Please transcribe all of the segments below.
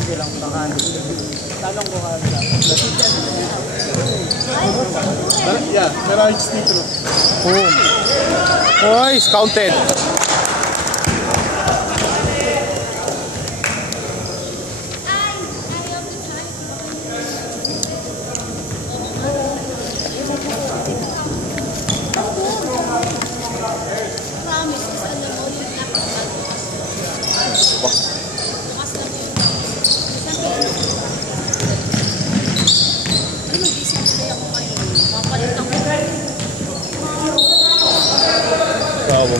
Sige lang nakaano. Tanong ko ka lang. Yeah, pero I just need to look. Boom. Nice, counted. Bravo.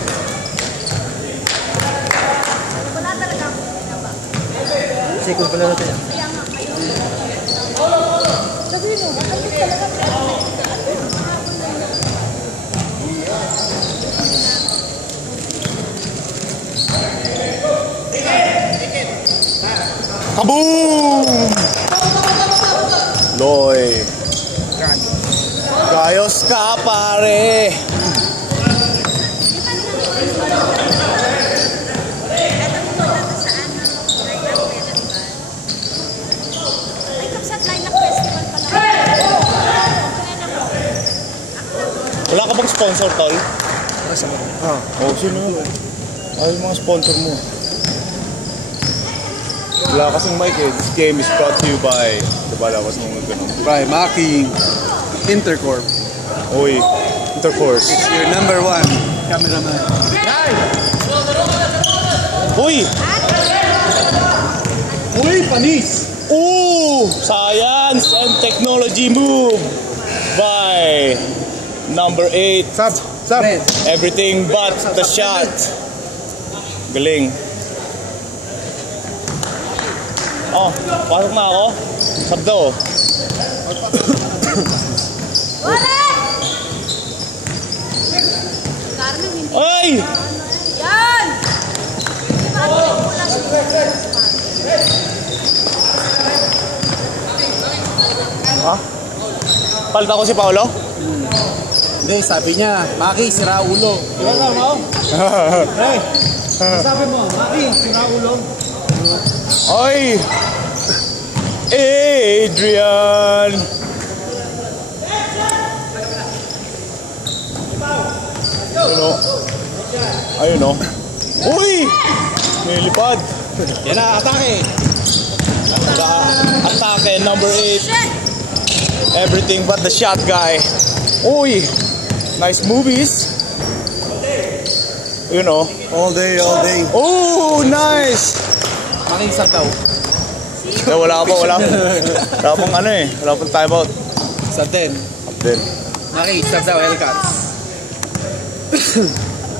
Sikul pala natin yan. Kaboom! Loy. Gayos ka, pare. Wala ka bang sponsor, Tol? Oh, sino yun? Ay, yung mga sponsor mo. Wala kasing mic eh. This game is brought to you by... Diba, lakas mo mga ganun. By Maki Intercorp. Uy, Interforce. It's your number one cameraman. Uy! Uy, panis! Ooh! Science and technology move by number 8. Sab! Everything but the shot. Galing. Oh, pasok na ako. Sabdo. Ay! Yan! Ha? Palta ko si Paolo? Hindi, sabi niya, Maki, sira ulo. Diba ka, Mao? Hey, sabi mo, Maki, sira ulo. Ay! Adrian! Ayun o. Ayun o. Uy! Nilipad. Yan na, atake. Atake, number 8. Everything but the shot guy. Uy! Nice movies. You know. All day, all day. Oh, nice! Maki, isang tao. Wala pang ano eh. Wala pang timeout. Sa 10. Then, Maki, isang tao, Hellcats.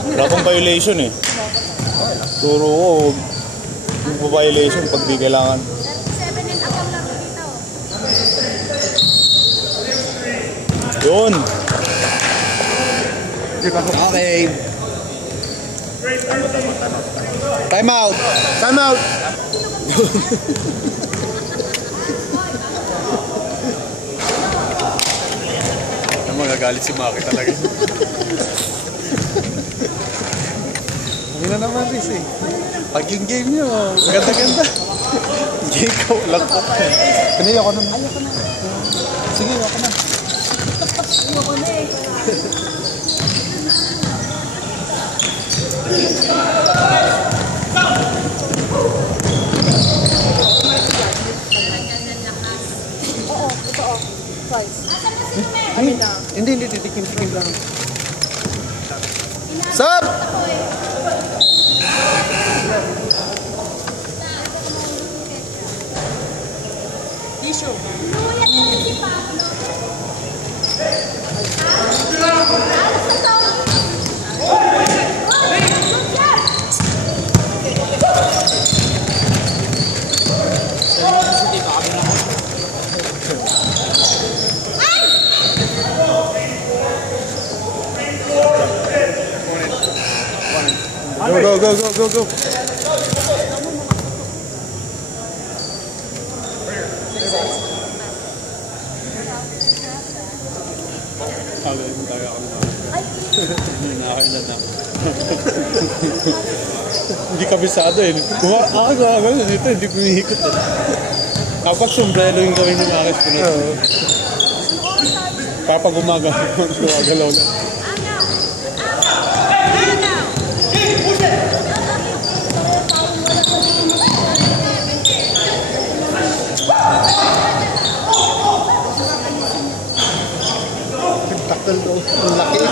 wala pang violation eh. Turo ko, yung violation pag di kailangan. 7 and up ang laro dito. Yun! Okay. Time out. Time out. Magagalit si Maki talaga. Hindi na naman, Riz eh. Pag yung game nyo, ganda-ganda. Game ka, walang pa. Kanina ako naman. Ayoko na. Sige, ako na. Ayoko na eh. Oo, ito o. Price. Hindi, tikim lang. Sab! Tissue. Si Pablo. Go. Ay, Hindi kabisado eh. Ako gumagano dito, hindi kumihikot eh. Kapag sombrero yung gawin ng aking pinag. Kapag gumagalaw na. Taktal daw. Ang laki.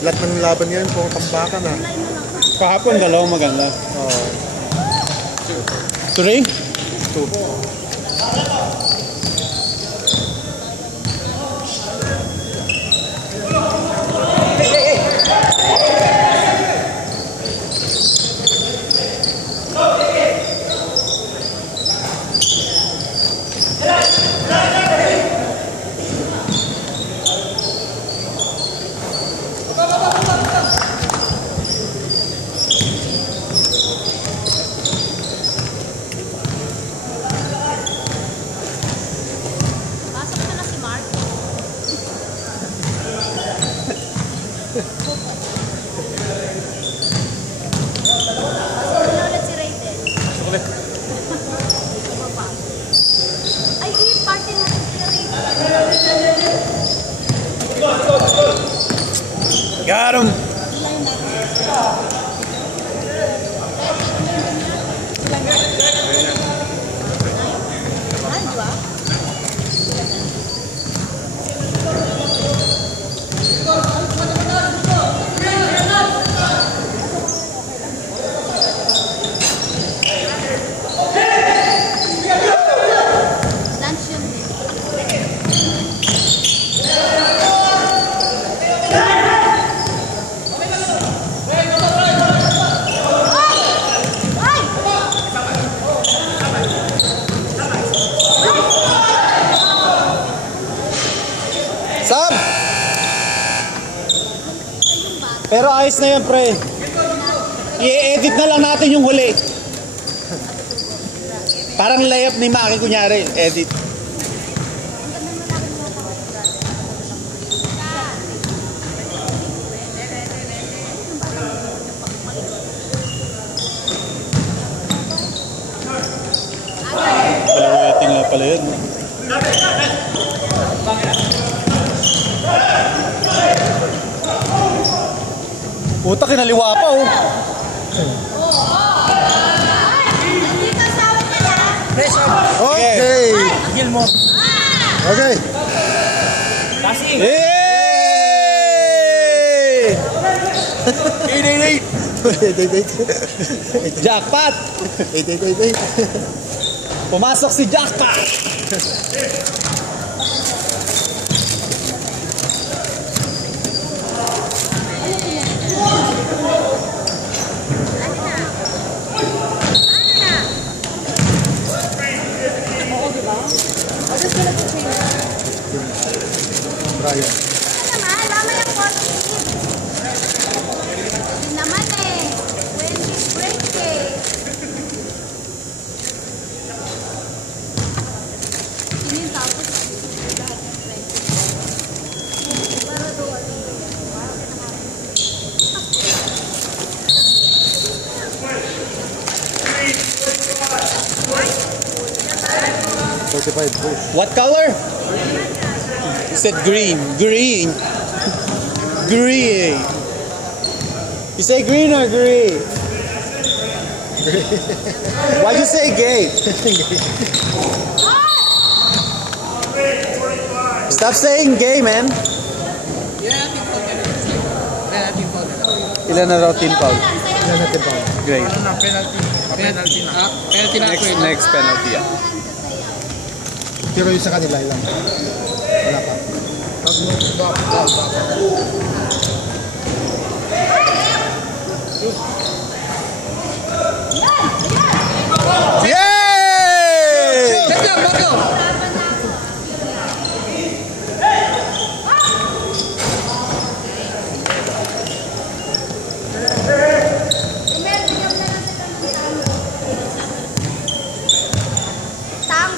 Lahat ng laban yan, puro tambakan ah. Kahapon, dalawang maganda. Oo. 3? 2. Pasok na si Mark. Pasok na ulit si Raiden. Ay, i-party natin si Raiden. Got him! Ay, di ba? Lunch yun eh. Sam! Pero ayos na yan, pre. I-edit na lang natin yung huli. Parang layup ni Maki, kunyari. Edit. Palawating nga pala yun. Puta, kinaliwa pa, oh. Nandito sa akin nila. Okay. Gilmore. Okay. Hey! 888. Jackpot! 8888. Pumasok si Jackpot! Brian. Ano naman? Mamaya po. Yun naman eh. When it's break eh. Yun yung tapos. Lahat ng break. Para doon. 45 push. What color? You said green. Green. Green. You say green or green? Why'd you say gay? Stop saying gay, man. Ilan na raw team foul? Yan natin pa. Great. Penalty na. Next penalty. Pero yung sa kanila ilang. Wala pa. Yay!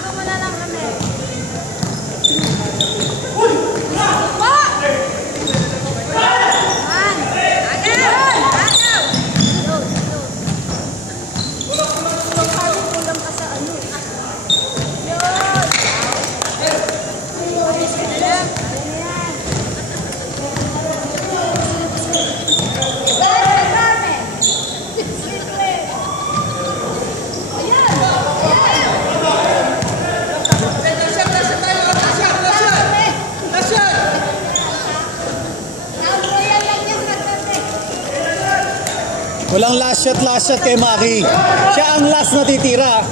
Bago mo na lang kami. Pa! Man! Agaw! Agaw! Load, load. Kulang ka sa ano. Load! Ayos ka na lang. Ayan. Walang last shot kay Maki. Siya ang last na titira.